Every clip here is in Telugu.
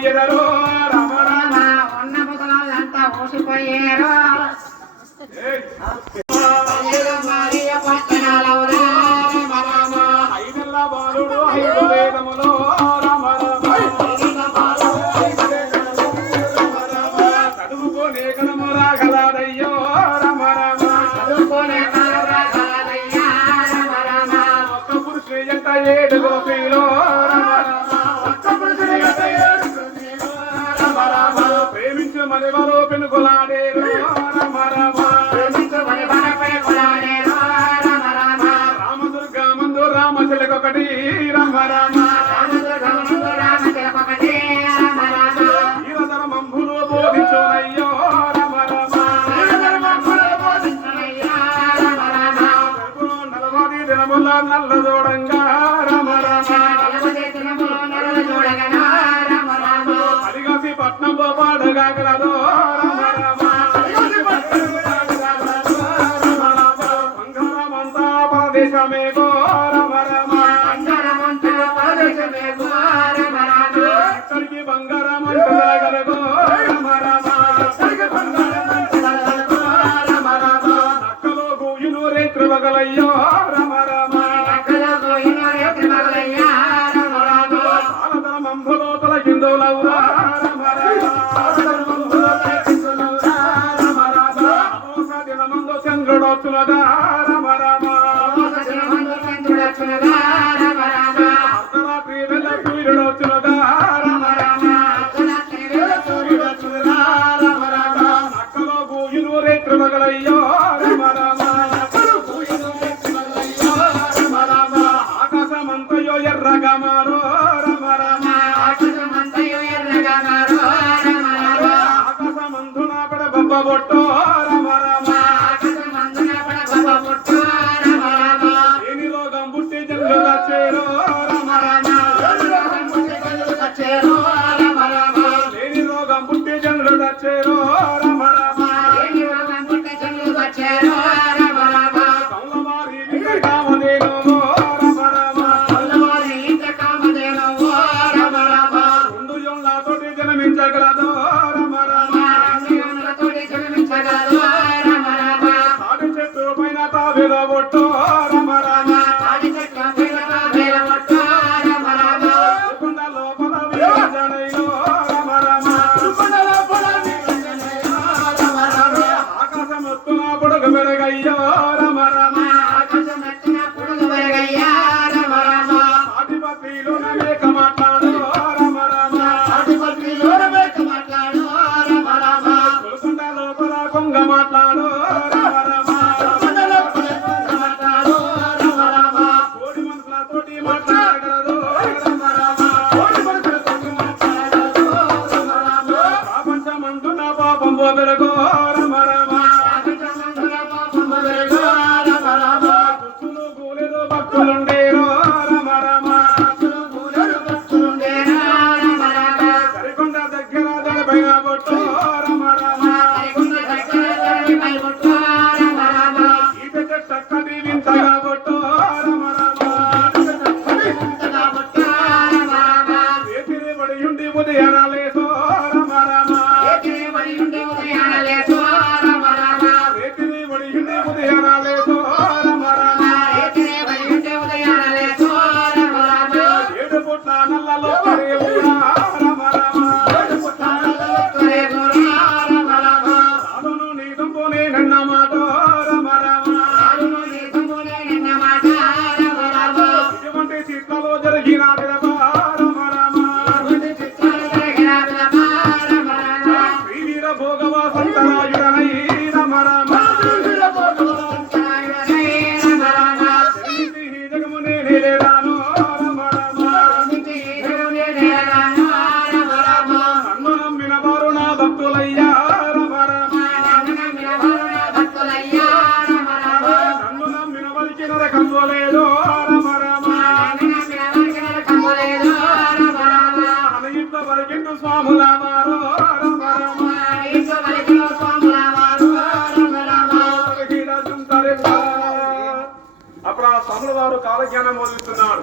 ఊసిపోయేదరు రామ రామ ఉన్న ముసలాళ్ళంతా ఊసిపోయారు ఐదెల్ల బాలుడు ఐదు వేదములో రామ చదువుకోనే కలము రాగలాడయ్యో రామ రామ ఒక్క పురుషుని ఎంత ఏడు గోపిలో ప్రేమించు మలివలో పెనుకులాడేరు రామ రామ రామదుర్గా మందు రామ చిలకొకటి రామ రామ వీరధర్మంబులు బోధించునయ్యో రామ రామ నలభై దినముల నల్ల చూడంగా రామ రామ అడిగసి పట్నంలో పాడగాగలదో రామ రామ బంగారమంతా పరదేశమేగో రామ రామ ఇక్కడికి బంగారం అంటగలగో రామ రామ నక్కలో గోయును రేత్రవగలయ్యో రామ రామ మంభులో తొలగిందులవురా రామ రామ దినమందు చంద్రుడొచ్చునదా రామ రామ అర్ధరాత్రి వెళ్ళ సూర్యుడొచ్చునదా రామ రామ నక్కలో గోయును రేత్రవగలయ్యో రామ రామ ఆకాశమంతయో ఎర్రగా మారో రామ రామ ఆకాశమందున పడ బొట్టో రామ రామ ఏని రోగం పుట్టి జల్లు వచ్చేరో రామ రామ లేని రోగం పుట్టి జల్లు వచ్చేరో రామ రామ కౌలవారి కామదేనో రామ రామ రెండు యోళ్ళతోటి జన్మించగలదో రామ రామ తాడి చెట్టు పైన తాబేలో బొట్టో రామ రామ కుండ లోపల వీరజనయ్యో రామ రామ ఆకాశం ఎత్తున పొడుగు మెరుగయ్యో రామ రామ ఆదిపత్రిలోన లేక మాట్లాడు రామ రామ కొలుకుంట లోపల కొంగ మాట్లాడు రామ రామ కోడి మనుషులతోటి మాట్లాడగలదు రామ రామ ప్రపంచమందున పాపం పోబెరగో రామ రామ దుస్తులు గూలెలు భక్తులుండేరో రామ రామ సరికొండ దగ్గర దళపైన బొట్టు రామ రామ ఈత చెట్టక్కటి వింతగా బొట్టు రామ రామ చేతిని పడియుండి ఉదయానాలేసో రామ రామ చేతిని పడియుండి ఉదయానాలేసో రామ రామ ఏడు పుట్ల నల్లలో పరేవురా రామ రామ రామును నీ తంబోనే నన్న మాట రామ రామ ఇటువంటి చిత్రలో జరిగిన పిదప రామ రామ శ్రీవీర భోగవ సంతరాయుడనై రామ రామ జగమునే నిలేదాను రామ రామ నన్ను నమ్మిన వారు నా భక్తులయ్యా రామ రామ నన్ను నమ్మిన వారికి నరకంలో లేదు రామ రామ అనయింత వరకింటు స్వాముల వారు రామ రామ అప్పుడు ఆ స్వాముల వారు కాలజ్ఞానం బోధిస్తున్నాడు.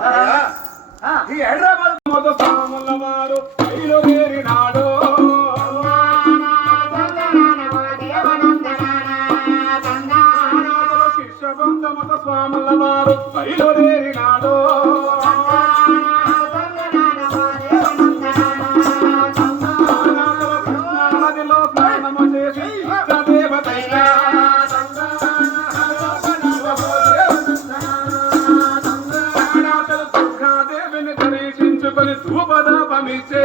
ఈ హైదరాబాద్ మొదటి స్వాముల వారు బయలుదేరినాడు. శిష్యబంధ మత స్వాముల వారు బయలుదేరినాడు. నదిలో స్నానము చేసి దేవతైనా దేవిని దర్శించుకొని ధూపదాపమిచ్చే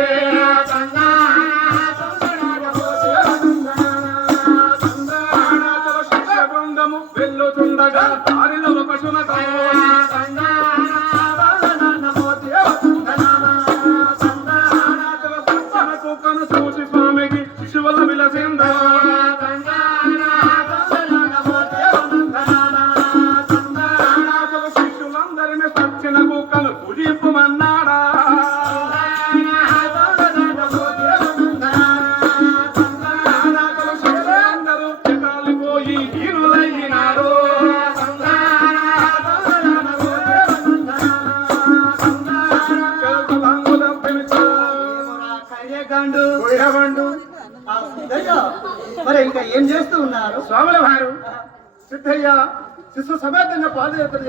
శిష్య బృందము వెళ్ళుతుండగా దారిలో ఒక శునకము కుక్కను చూసి స్వామికి శిశువుల విలసింద శిష్యులందరినీ సచ్చిన కుక్కను పూజింపమన్నాడా. శిష్యులందరూ చికాలిపోయి హీనులయ్యినారు. మరి ఇంకా ఏం చేస్తూ ఉన్నారు? స్వాముల వారు సిద్ధయ్య శిశు సమేతంగా పాదయాత్ర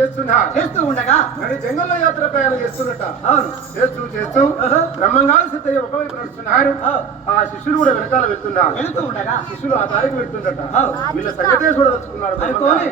చేస్తూ ఉండగా మరి జంగల్లో యాత్ర ప్రయాణం చేస్తున్నట్ట. అవును, చేస్తూ బ్రహ్మంగారు సిద్ధయ్య ఒకవైపు నడుస్తున్నారు. ఆ శిష్యులు కూడా వెనకాల వెళ్తున్నారు. వెళుతూ ఉండగా శిష్యులు ఆ దారికి వెళ్తుండట. అవును. వీళ్ళ సంగతే చూడదలుచుకున్నారు. అనుకోని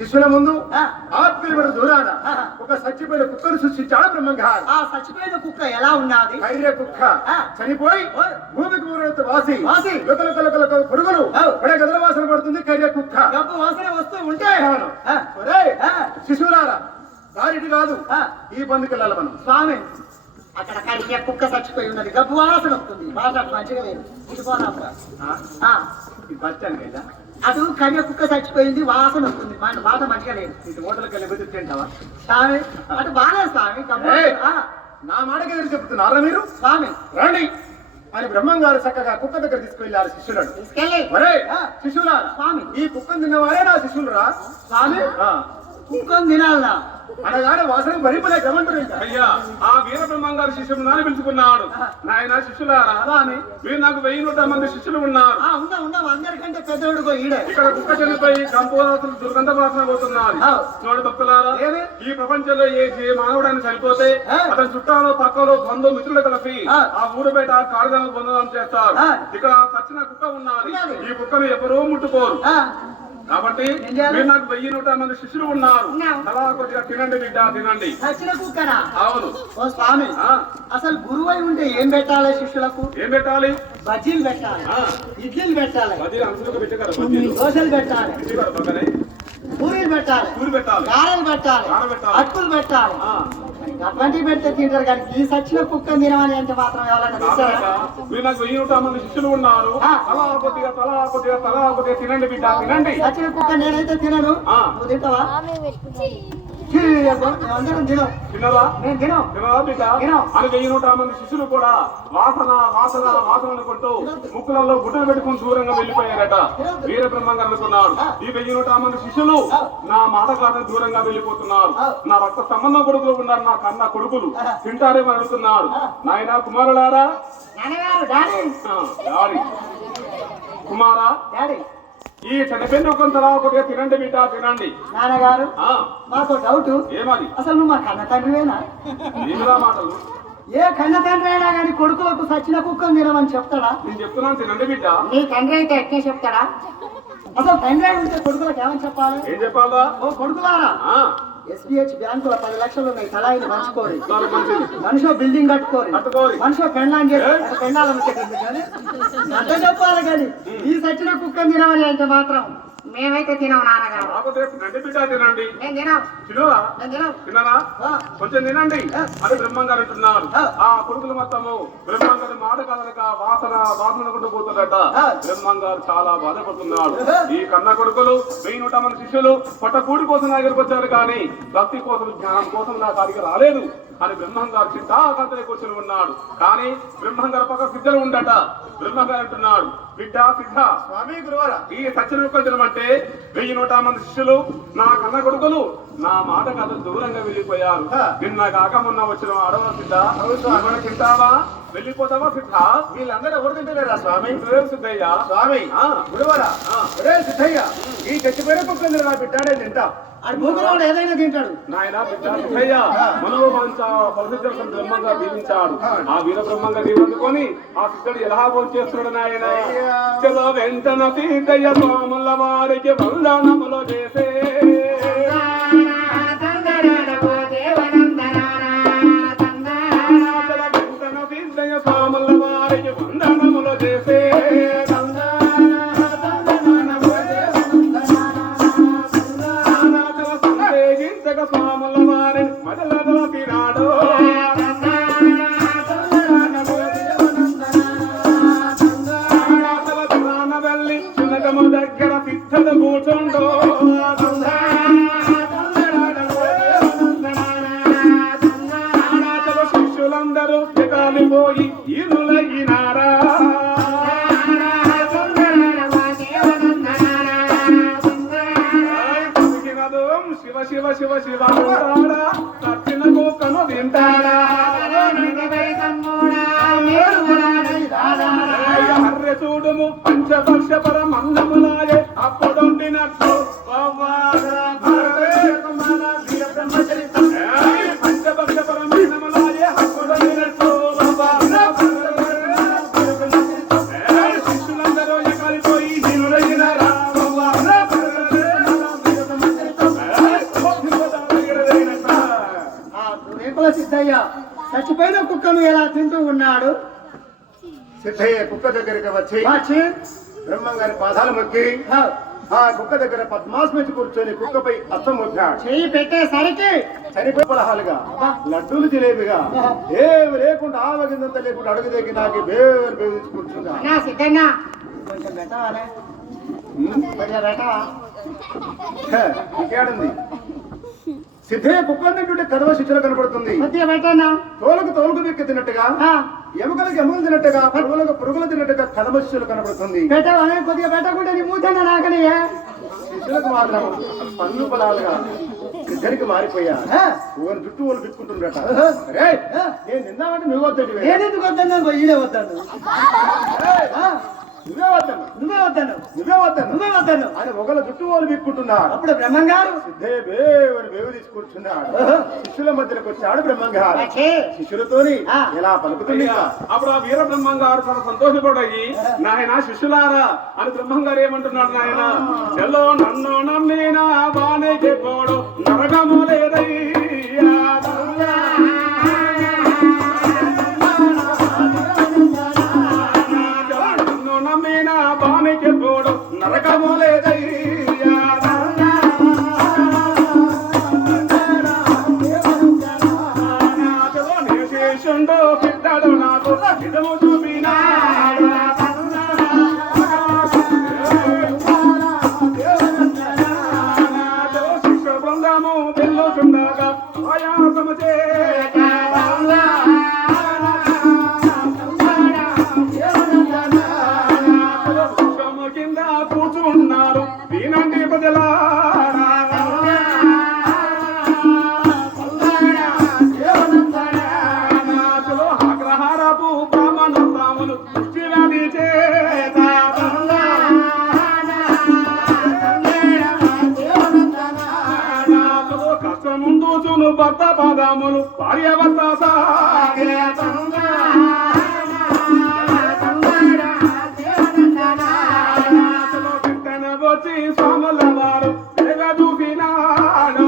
శిష్యుల ముందు ఆ. ఆత్మీయుడు దూరాన ఆ. ఒక చచ్చిపోయిన కుక్కను సృష్టించాడు బ్రహ్మంగారు. ఆ చచ్చిపోయిన కుక్క ఎలా ఉన్నది? ఖైర్య కుక్క ఆ. చనిపోయి ఓయ్. భూమికి ఊరంత వాసి వాసి. లొకలొకలొకలొక పురుగులు అవు. పడే గదల వాసన పడుతుంది. ఖైర్య కుక్క గబ్బు వాసన వస్తూ ఉంటే అవును. ఆ. ఒరేయ్, ఆ. శిశువులారా దారిటి కాదు, ఆ. ఈ బందుకి వెళ్ళాలి మనం. స్వామి అక్కడ కడిగే కుక్క చచ్చిపోయి ఉన్నది, గబ్బు వాసన వస్తుంది. మాట మంచిగా లేదు, ఇటుకోనప్పుడు ఈ బచ్చాను కదా అటు కడిగే కుక్క చచ్చిపోయింది, వాసన వస్తుంది. మాట మంచిగా లేదు. ఇటు హోటల్కి వెళ్ళి బతికేంటావా? స్వామి అటు బాగా స్వామి గబ్బు. ఏయ్. ఆ. నా మాటకి ఎదురు చెప్తున్నారా మీరు? స్వామి రండి అని బ్రహ్మంగారు చక్కగా కుక్క దగ్గర తీసుకువెళ్ళారు శిష్యులను. తీసుకెళ్ళి ఒరే ఆ. శిశువులారా, స్వామి ఈ కుక్కను తిన్నవారే నా శిష్యులురా. స్వామి ఆ. కుక్కను తినాలనా? అనగానే వాసన భరింపలే గమంటారు. ఇంకా అయ్యా ఆ వీర బ్రహ్మంగారు శిష్యుడు నాని పిలుచుకున్నాడు. నాయన శిష్యులారా, స్వామి మీరు నాకు 1100 మంది శిష్యులు ఉన్నారు. ఉన్నాం అందరికంటే పెద్దోడుగో ఈడే. ఇక్కడ కుక్క చనిపోయి కంపోతులు దుర్గంధ వాసన పోతున్నారు. అవు. చూడు భక్తులారా, ఏమి? ఈ ప్రపంచంలో ఏ మానవుడని చనిపోతే ఆ. అతని చుట్టాలు పక్కలో బంధువు మిత్రులు కలిపి ఆ. ఆ ఊరు బయట కాళిదాము బంధనం చేస్తారు. ఆ. ఇక్కడ చచ్చిన కుక్క ఉన్నది. ఉన్నది. ఈ కుక్కను ఎవరూ ముట్టుకోరు. ఆ. కాబట్టి ఏం చేయాలి? మీరు నాకు 1100 మంది శిష్యులు ఉన్నారు. ఉన్నాం. అలా కొద్దిగా తినండి బిడ్డ, తినండి. చచ్చిన కుక్కనా? అవును. ఓ స్వామి ఆ. అసలు గురువై ఉంటే ఏం పెట్టాలి శిష్యులకు? ఏం పెట్టాలి? బజ్జీలు పెట్టాలి, ఆ. ఇడ్లీలు పెట్టాలి, బజీలు అనుకుంటూ పెట్టారు. బజీలు దోశలు పెట్టాలి, పెట్టారు పక్కనే. పూరీలు పెట్టాలి, పూరి పెట్టాలి. గారెలు పెట్టాలి, గారెలు పెట్టాలి. అట్టులు పెట్టాలి. ఆ. అటువంటివి పెడితే తింటారు, కానీ ఈ సచ్చిన కుక్కను తినమని అంటే మాత్రం ఎవరైనా తింటారా? కాబట్టి మీరు నాకు 1100 మంది శిష్యులు ఉన్నారు. ఆ. తలా కొద్దిగా తినండి బిడ్డ, తినండి. సచ్చిన కుక్క నేనైతే తినను. ఆ. నువ్వు తింటావా? ఛీ, మేమందరం తినం. తిన్నదా? నేను తినం. తినదా బిడ్డ? తినం. అని 1100 మంది శిష్యులు కూడా వాసన అనుకుంటూ ముక్కులలో గుడ్డలు పెట్టుకుని దూరంగా వెళ్ళిపోయారట. వీర బ్రహ్మంగారు అనుకున్నాడు, ఈ 1100 మంది శిష్యులు నా మాట కాదని దూరంగా వెళ్ళిపోతున్నారు. నా రక్త సంబంధం కొడుకులు ఉన్నారు, నా కన్న కొడుకులు తింటారేమో అడుగుతున్నాడు. నాయనా కుమారులారా, నాన్నగారు డాడీ డాడీ కుమారా, డాడీ ఈ చనిపోయిన కొంతలా కొద్దిగా తినండి బిడ్డ, తినండి. నాన్నగారు ఆ, మాకు డౌట్, ఏమది? అసలు నువ్వు మా కన్న తండ్రివేనా? ఏమిరా మాటలు? ఏ కన్న తండ్రి అయినా కానీ కొడుకులకు సచ్చిన కుక్కను తినమని చెప్తాడా? నేను చెప్తున్నాను, తినండి బిడ్డ. నీ తండ్రి అయితే ఎట్నే చెప్తాడా? అసలు తండ్రి అయి ఉంటే కొడుకులకు ఏమని చెప్పాలి? ఏం చెప్పాలా? ఓ కొడుకులారా, ఆ, ఎస్బిహెచ్ బ్యాంకులో 10 లక్షలు ఉన్నాయి, తలాయిని పంచుకోరి. చాలా మంచిది. మనిషి బిల్డింగ్ కట్టుకోరి, కట్టుకోరి. మనిషి పెళ్ళాం చేసి పెళ్ళాలని కానీ అంతే చెప్పాలి. కానీ ఈ సచ్చిన కుక్కను తినమని అంటే మాత్రం మేమైతే తినవు నాన్నగారు. కాకపోతే తినండి బిడ్డ, తినండి. నేను తినవు, తినురా, నేను తినవు. తినరా? ఆ, కొంచెం తినండి అని బ్రహ్మంగారు అంటున్నారు. ఆ. ఆ కొడుకులు మొత్తము బ్రహ్మంగారి మాట కదలక వాసన కొట్టు పోతున్నట. ఆ. బ్రహ్మంగారు చాలా బాధపడుతున్నాడు. ఆ. ఈ కన్న కొడుకులు 1100 మంది శిష్యులు పొట్ట కూడి కోసం నా దగ్గరికి వచ్చారు, కానీ భక్తి కోసం జ్ఞానం కోసం నా కాడికి రాలేదు. అని బ్రహ్మంగారు చింతాకంతని కూర్చొని ఉన్నాడు. కానీ బ్రహ్మంగారు పక్క సిద్ధలు ఉండట. బ్రహ్మంగారు అంటున్నాడు, బిడ్డ సిద్ధ, స్వామి గురువారా, ఈ సత్యనొక్కజనం అంటే 1000 మంది శిష్యులు, నా కన్న కొడుకులు నా మాట కథ దూరంగా వెళ్ళిపోయారు. నిన్న కాక మొన్న వచ్చిన అడవ సిద్ధ, ఏమైనా తింటావా, వెళ్ళిపోతావా సిద్ధ? వీళ్ళందరూ ఎవరు తింటలేరా స్వామి? సిద్ధయ్య స్వామి గురువారా, ఒరే సిద్ధయ్య, ఈ చచ్చిపోయిన కుక్కలు నా బిడ్డాడే తింటా. అది భూగురువుడు ఏదైనా తింటాడు. నాయన బిడ్డ సిద్ధయ్య మనోభావించ ఫలితం బ్రహ్మంగా దీవించాడు. ఆ వీర బ్రహ్మంగా దీవించుకొని ఆ సిద్ధుడు ఎలా చేస్తున్నాడు నాయన? చలో వెంటన సీతయ్య స్వాముల వారికి వందనములు చేసే, వెంటన సీతయ్య స్వాముల వారికి వందనములు చేసే, సందేహించక స్వాముల వారిని మొదలదల తిరాడు. వెళ్ళి చిన్నకము దగ్గర సిద్ధత కూర్చుండో, శిష్యులందరూ కాలిపోయి ఈనులయ్యినారా. శివ శివ శివ శివ ఉంటాడా, కట్టిన కుక్కను తింటాడా, హర్రె చూడుము పంచపక్ష పరమన్నములాయే అప్పుడొండినట్లు పంచపక్ష పరమన్నములాయే అప్పుడొండినట్లు శిష్యులందరూ ఎకాలిపోయి హీనులైనారా. రేకుల సిద్ధయ్య చచ్చిపోయిన కుక్కను ఎలా తింటూ ఉన్నాడు. సిద్ధయ్య కుక్క దగ్గరికి వచ్చి బ్రహ్మంగారి పాదాలు మొక్కి ఆ కుక్క దగ్గర పద్మాసమించి కూర్చొని కుక్కపై అస్తం మొక్కాడు. చెయ్యి పెట్టేసరికి చనిపోయి పలహాలుగా లడ్డూలు జిలేబిగా ఏమి లేకుండా ఆవగిందంత లేకుండా అడుగు దగ్గర నాకు బేరు బేవించి కూర్చున్నా. సిద్ధన్నా కొంచెం పెట్టవాలే, కొంచెం పెట్టవా? ఇంకేడుంది? సిద్ధయ్య కుక్కలు తింటుంటే కదవ శిష్యులు కనపడుతుంది. కొద్దిగా పెట్టన్నా. తోలుకు తోలుకు వెక్కి తిన్నట్టుగా, ఎముకలకు ఎముకలు తిన్నట్టుగా, పురుగులకు పురుగులు తిన్నట్టుగా కదవ శిష్యులు కనపడుతుంది. పెట్టవా? కొద్దిగా పెట్టకుండా నీ మూతన్న నాకని శిష్యులకు మాత్రం పన్ను పొలాలుగా సిద్ధరికి మారిపోయా. ఓని చుట్టూ వాళ్ళు బిక్కుంటుండట. నేను నిన్నామంటే నువ్వు వద్దండి. నేనెందుకు వద్దన్నా? ఈడే వద్దాను. నువ్వే వద్దను, నువ్వే వద్దాను, నువ్వే వద్దను, నువ్వే వద్దాను అని ఒకళ్ళ చుట్టూ వాళ్ళు బిక్కుంటున్నాడు. అప్పుడు బ్రహ్మంగారు సిద్ధయ్య బేవని బేవు తీసుకుంటున్నాడు. శిష్యుల మధ్యలోకి వచ్చాడు బ్రహ్మంగారు. శిష్యులతోని ఎలా పలుకుతుంది? అప్పుడు ఆ వీర బ్రహ్మంగారు చాలా సంతోషపడయి, నాయన శిష్యులారా అని బ్రహ్మంగారు ఏమంటున్నాడు, నాయన చెల్లో నన్ను నమ్మినా బానే చెప్పాడు నరకము లేదయ్యా. నన్ను నమ్మినా బానే చెప్పాడు నరకము లేదయ్యా. శేషుండో సిద్ధాడు నాకు నిజము చూపినా. శిష్య బృందము వెళ్ళుచుండగా ఆయాసము చేత శిష్యము కింద కూర్చున్నారు దీనండి ప్రజలారా. అగ్రహారపు బ్రాహ్మణ తాములు దృష్టివ్యాధి చేత కష్టముందు చూను భర్త పాదములు భార్య భర్త వెంటనే వచ్చి స్వాముల వారు వేగ చూపినాడు.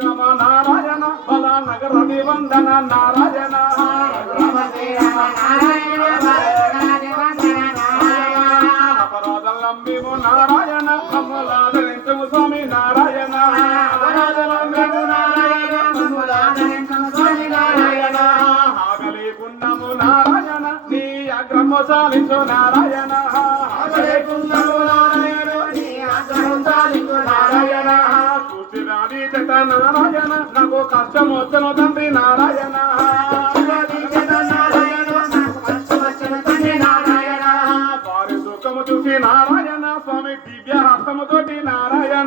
రామ నారాయణ బల నగర వందన నారాయణ అపరాధలంబిము నారాయణ అమ్మలాదరించము స్వామి నారాయణ ఆగలేకున్నము నారాయణ నీ అగ్రమ సాలించు నారాయణ లేకున్నావు నారాయణ నీ ఆగ్రహం చాలింగు నారాయణ చూసినాది చెత నారాయణ నాకు కష్టం వచ్చను తండ్రి నారాయణ వారి దుఃఖము చూసి నారాయణ స్వామి దివ్య హస్తముతోటి నారాయణ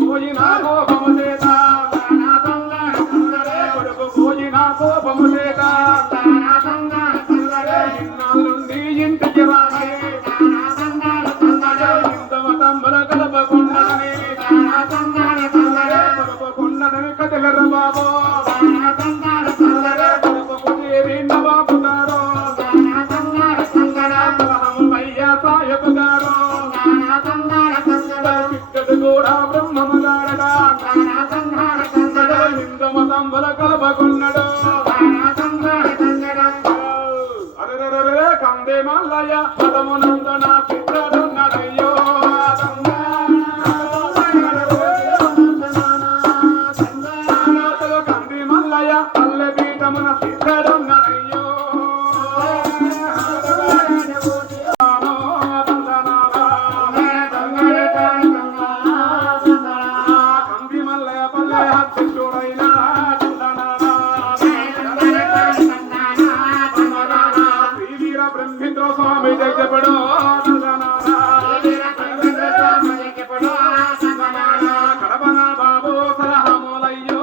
పోయినా కోపము చేత కొడుకు పోయినా కోపము చేత ఇన్నాళ్ళుండి ఇంటికి రాని తమ్ముల కలపకుండాని కలపకుండాని కదలర బాబో కలపకు చేరిన బాబు గారు అయ్యా సాయపు గారు ఇక్కడ కూడా బ్రహ్మము గారడా హిందమ తమ్ముల కలపకున్నాడు అరే కందే మల్లయ్య పదమునందున పిల్లడున్నాడయ్యో కంది మల్లయ్య పల్లె పీఠమున పిల్లడున్నాడయ్యో కంది మల్లయ్య పల్లె అధ్యక్షుడైనా బ్రహ్మేంద్ర స్వామి జగపడో కడపన బాబు సలహములయ్యో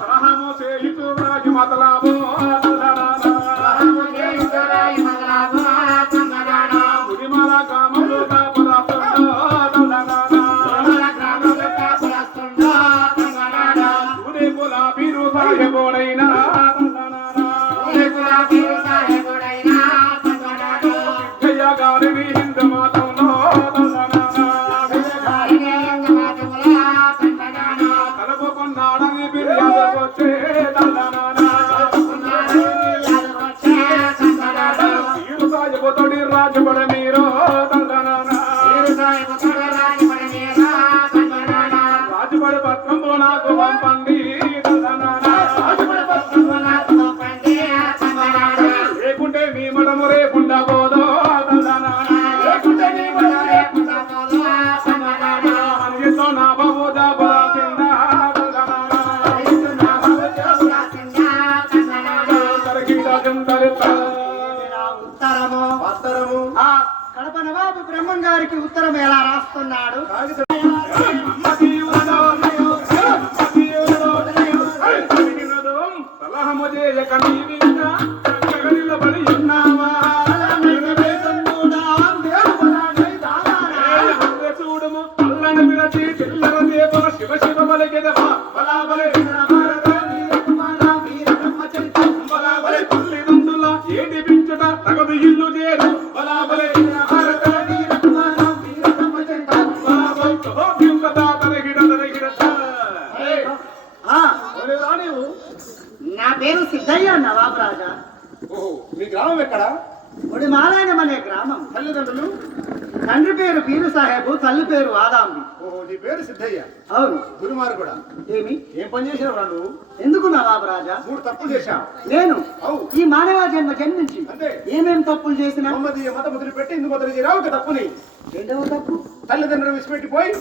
సలహము చేయుతూ రాజు మతలాబో గుడిమల గ్రామంలో గులాబీరు సాయబోడైనా గారిని హిందూ మాతంలో కలుపుకున్నాడని బిర్యాదకొచ్చే తీరు సాయబోతోడి రాజుపడ మీరు రాజుపడి పత్రంలో నాకు పంపండి లేకుంటే మీ మడము రేకుండా పోదో అన్నితో నా బాబు దాబా కింద ఉత్తరము కడప నవాబు బ్రహ్మం గారికి ఉత్తరం ఎలా రాస్తున్నాడు? సలహము చేయక నిలబడి ఉన్నావా చూడము అల్లని విరచి చిల్లర దేవ శివ శివ బలిగెదవా బలాబలి బలాబలి తల్లిదండ్రుల ఏటి పించుట తగదు ఇల్లు చేరు బలాబలి నా పేరు సిద్ధయ్య నవాబు రాజా. ఓహో మీ గ్రామం ఎక్కడ? ఒడిమాలయం అనే గ్రామం. తల్లిదండ్రులు? తండ్రి పేరు పీరు సాహెబు, తల్లి పేరు వాదాంబి. ఓహో నీ పేరు సిద్ధయ్య? అవును. గురుమారు కూడా ఏమి ఏం పని చేసినావు నువ్వు? ఎందుకు నవాబు రాజా? 3 తప్పులు చేశావు. నేను అవు ఈ మానవ జన్మ జన్మించి అంతే ఏమేం తప్పులు చేసినా మహమ్మదీయ మత మొదలు పెట్టి ఇందుకు మొదలు చేరావు. ఒక తప్పుని రెండవ తప్పు తల్లిదండ్రులు విసిపెట్టిపోయి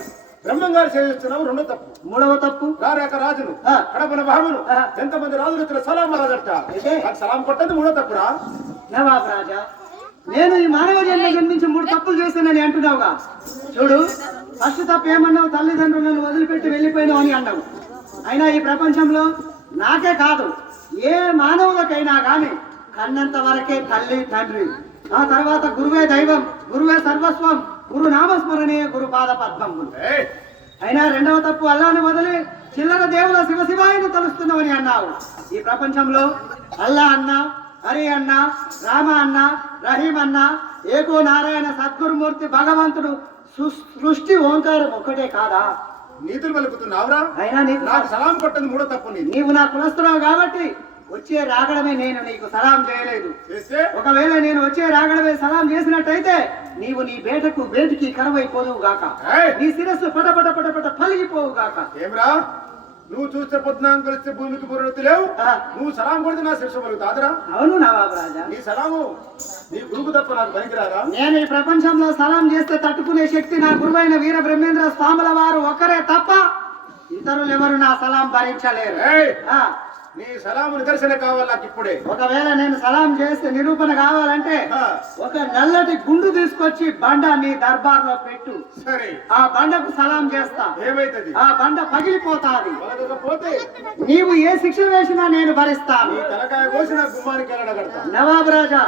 బ్రహ్మం గారు సేవిస్తున్నావు. 2వ తప్పు. మూడవ తప్పు రారాక రాజును కడపన భామను ఎంతమంది రాజులు ఇతర సలాం రాజట సలాం కొట్టదు. 3వ తప్పురా నవాబు రాజా. నేను ఈ మానవ జన్మ జన్మించి 3 తప్పులు చేశానని అంటున్నావుగా. చూడు, ఫస్ట్ తప్పు ఏమన్నావు? తల్లిదండ్రులను వదిలిపెట్టి వెళ్ళిపోయినావు అని అన్నావు. అయినా ఈ ప్రపంచంలో నాకే కాదు ఏ మానవులకైనా కానీ కన్నంత వరకే తల్లి తండ్రి, ఆ తర్వాత గురువే దైవం, గురువే సర్వస్వం, గురు నామస్మరణే గురు పాద పద్మములు. అయినా 2వ తప్పు అల్లాను వదిలి చిల్లర దేవుల శివశివాయిని తలుస్తున్నావని అన్నావు. ఈ ప్రపంచంలో అల్లా అన్న, హరి అన్న, రామ అన్న, రహీం అన్న, ఏకో నారాయణ సద్గురుమూర్తి భగవంతుడు సృష్టి ఓంకారం ఒక్కటే కాదా? నీతులు పలుకుతున్నావురా. అయినా నాకు సలాం కొట్టదు 3వ తప్పు. నీవు నా కులస్తున్నావు కాబట్టి వచ్చే రాగడమే నేను నీకు సలాం చేయలేదు. చేస్తే ఒకవేళ నేను వచ్చే రాగడమే సలాం చేసినట్టయితే నీవు నీ బేటికి కరువైపోదువు గాక, ఏయ్! నీ శిరస్సు పటపట పటపట పలిగిపోవు గాక. ఏమ్రా నువ్వు చూస్తే పొద్దున కలిస్తే భూమికి బుర్రొత్తి లేవు. ఆ. నువ్వు సలాం కొడితే నా శిక్ష పలుకుతాదరా? అవును నవాబు రాజా, నీ సలాము నీ గురువు తప్ప నాకు పనికిరాదా? నేను ఈ ప్రపంచంలో సలాం చేస్తే తట్టుకునే శక్తి నా గురువైన వీర బ్రహ్మేంద్ర స్వాముల వారు ఒక్కరే తప్ప ఇతరులు ఎవరు నా సలాం భరించలేరు. ఏయ్! ఆ, నీ సలాము నిదర్శన కావాలి నాకు ఇప్పుడే. ఒకవేళ నేను సలాం చేస్తే నిరూపణ కావాలంటే ఆ. ఒక ఒక నల్లటి గుండు తీసుకొచ్చి బండ నీ దర్బార్లో పెట్టు. సరే ఆ బండకు సలాం చేస్తా, ఏమైతుంది? ఆ బండ పగిలిపోతాది. పలకకపోతే నీవు ఏ శిక్ష వేసినా నేను భరిస్తాను. నీ తలకాయ కోసి నా గుమ్మానికి వెళ్ళడగడతా. నవాబు రాజా,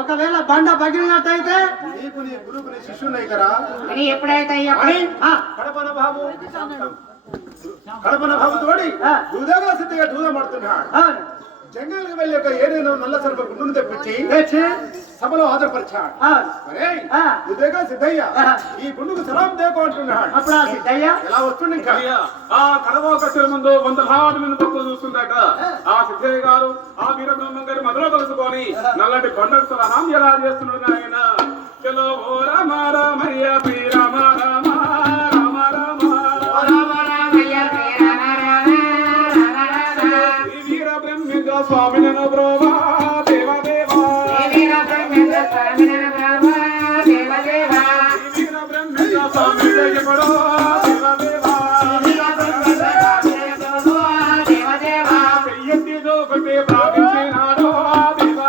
ఒకవేళ బండ పగిలినట్టయితే నీకు నీ గురువుకు నీ శిష్యున్నాయి కదా మరి ఎప్పుడైతే అయ్యా అని ఆ, కడపన బాబు తోడి ఆ. దూదగా సిద్ధిగా దూద పడుతున్నాడు. అవును. జంగల్కి వెళ్ళి ఒక ఏదైనా నల్ల సర్ప గుండును తెప్పించి తెచ్చి, సభలో హాజరుపరిచాడు. అవును. మరే ఆ. ఉదయగా సిద్ధయ్య ఆ. ఈ గుండుకు సలాం దేకో అంటున్నాడు. అప్పుడు ఆ సిద్ధయ్య ఎలా వస్తుంది ఇంకా? అయ్యా, ఆ కడవ కట్టెల ముందు 100 మంది భక్తులు చూస్తుంటాట. ఆ సిద్ధయ్య గారు ఆ వీరబ్రహ్మం గారి మధ్యలో కలుసుకొని నల్లటి కొండకు సలహాం ఎలా చేస్తున్నాడు ఆయన. చలో ఓ రామ రామయ్య శ్రీ రామ రామ రామ రామ శ్రీ వీర బ్రహ్మేంద్ర స్వామినను బ్రోవా దేవ దేవా శ్రీ వీర బ్రహ్మేంద్ర స్వామి జయపడో దేవ దేవా చెయ్యెత్తిదో ఒకటే ప్రార్థించినాడో దేవ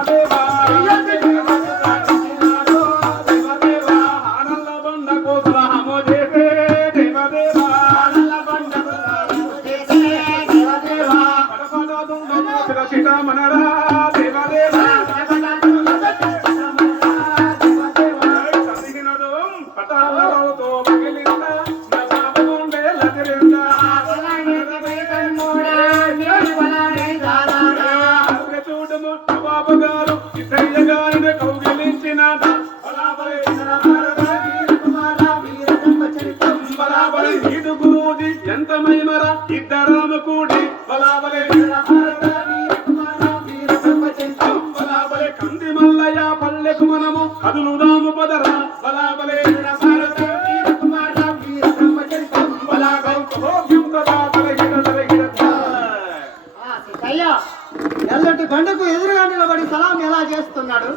దేవా ఆనల్ల బండకు సలహాము చేసే దేవ దేవా కడపడ దుండము చిరచిట మనరా దేవ దేవా చదివినదో పటాలతో మగిలింద నసాబుండే లగిలింద చూడము బాబు గారు సిద్ధయ్య గారిని కౌగిలించినాడ. బలాబలి ఈదు గురూజీ ఎంత మైమర ఇద్దరాము కూడి బలాబలి బలాబలి కంది మల్లయ్య పల్లెకు మనము కదులుదాము పదరా బలాబలి ఆ సిద్ధయ్య నల్లటి బండకు ఎదురుగా నిలబడి సలాం ఎలా చేస్తున్నాడు?